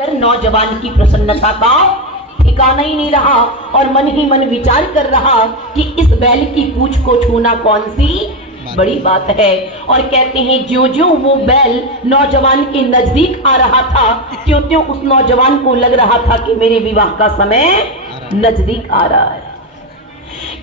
नौजवान की प्रसन्नता का ठिकाना ही नहीं रहा और मन ही मन विचार कर रहा कि इस बैल की पूंछ को छूना कौन सी बड़ी बात है। और कहते हैं ज्यों ज्यों वो बैल नौजवान के नजदीक आ रहा था त्यों त्यों उस नौजवान को लग रहा था कि मेरे विवाह का समय नजदीक आ रहा है।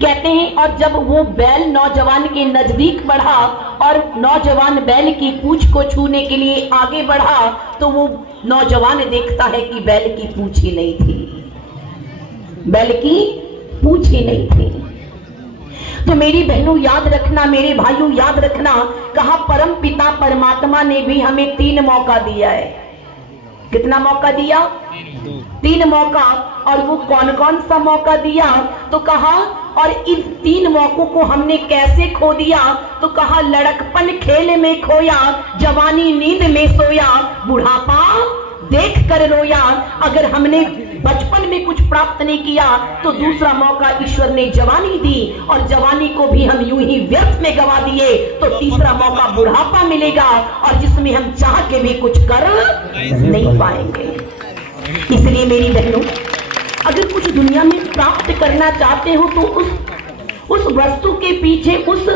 कहते हैं और जब वो बैल नौजवान के नजदीक बढ़ा और नौजवान बैल की पूंछ को छूने के लिए आगे बढ़ा तो वो नौजवान देखता है कि बैल की पूंछ ही नहीं थी, बैल की पूंछ ही नहीं थी। तो मेरी बहनों याद रखना, मेरे भाइयों याद रखना, कहा परम पिता परमात्मा ने भी हमें 3 मौका दिया है। कितना मौका दिया? 3 मौका। और वो कौन कौन सा मौका दिया? तो कहा और इन 3 मौकों को हमने कैसे खो दिया? तो कहा लड़कपन खेल में खोया, जवानी नींद में सोया, बुढ़ापा देख कर रोया। अगर हमने बचपन में कुछ प्राप्त नहीं किया तो दूसरा मौका ईश्वर ने जवानी दी और जवानी को भी हम यूं ही व्यर्थ में गवा दिए तो तीसरा मौका बुढ़ापा मिलेगा और जिसमें हम चाह के भी कुछ कर नहीं पाएंगे। इसलिए मेरी बहनों अगर कुछ दुनिया में प्राप्त करना चाहते हो तो उस वस्तु के पीछे, उस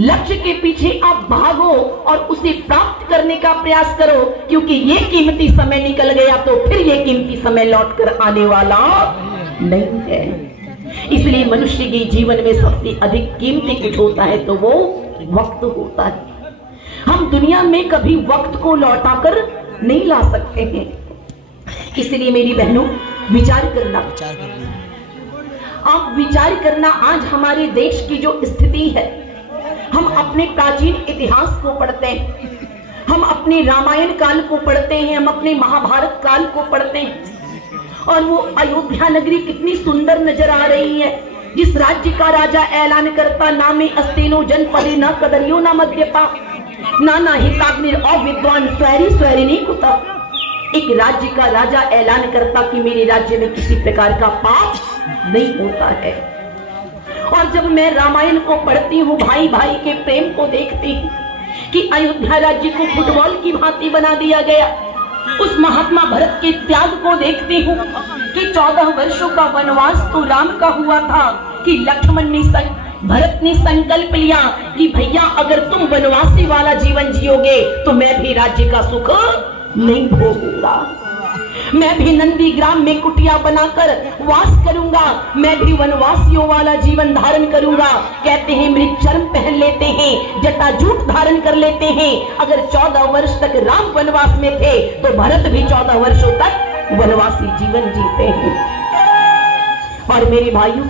लक्ष्य के पीछे आप भागो और उसे प्राप्त करने का प्रयास करो, क्योंकि ये कीमती समय निकल गया तो फिर ये कीमती समय लौट कर आने वाला नहीं है। इसलिए मनुष्य के जीवन में सबसे अधिक कीमती कुछ होता है तो वो वक्त होता है। हम दुनिया में कभी वक्त को लौटाकर नहीं ला सकते हैं। इसलिए मेरी बहनों विचार करना, आप विचार करना, आज हमारे देश की जो स्थिति है, हम अपने प्राचीन इतिहास को पढ़ते हैं, हम अपने रामायण काल को पढ़ते हैं, हम अपने महाभारत काल को पढ़ते हैं और वो अयोध्या नगरी कितनी सुंदर नजर आ रही है। जिस राज्य का राजा ऐलान करता नामे अस्तेनो जनपदे न कदरियो न मद्यपा नाना हिताग्नि अविद्वान स्वैरी स्वैरिणी कुता। एक राज्य का राजा ऐलान करता कि मेरे राज्य में किसी प्रकार का पाप नहीं होता है। और जब मैं रामायण को पढ़ती हूँ, भाई भाई के प्रेम को देखती हूँ कि अयोध्या राज्य को फुटबॉल की भांति बना दिया गया, उस महात्मा भरत के त्याग को देखती हूँ कि 14 वर्षों का वनवास तो राम का हुआ था कि लक्ष्मण ने भरत ने संकल्प लिया कि भैया अगर तुम वनवासी वाला जीवन जियोगे तो मैं भी राज्य का सुख नहीं भोगूंगा, मैं भी नंदी ग्राम में कुटिया बनाकर वास करूंगा, मैं भी वनवासियों वाला जीवन धारण करूंगा। कहते हैं मृग चर्म पहन लेते हैं, जटाजूट धारण कर लेते हैं। अगर 14 वर्ष तक राम वनवास में थे तो भरत भी 14 वर्षों तक वनवासी जीवन जीते हैं। और मेरे भाइयों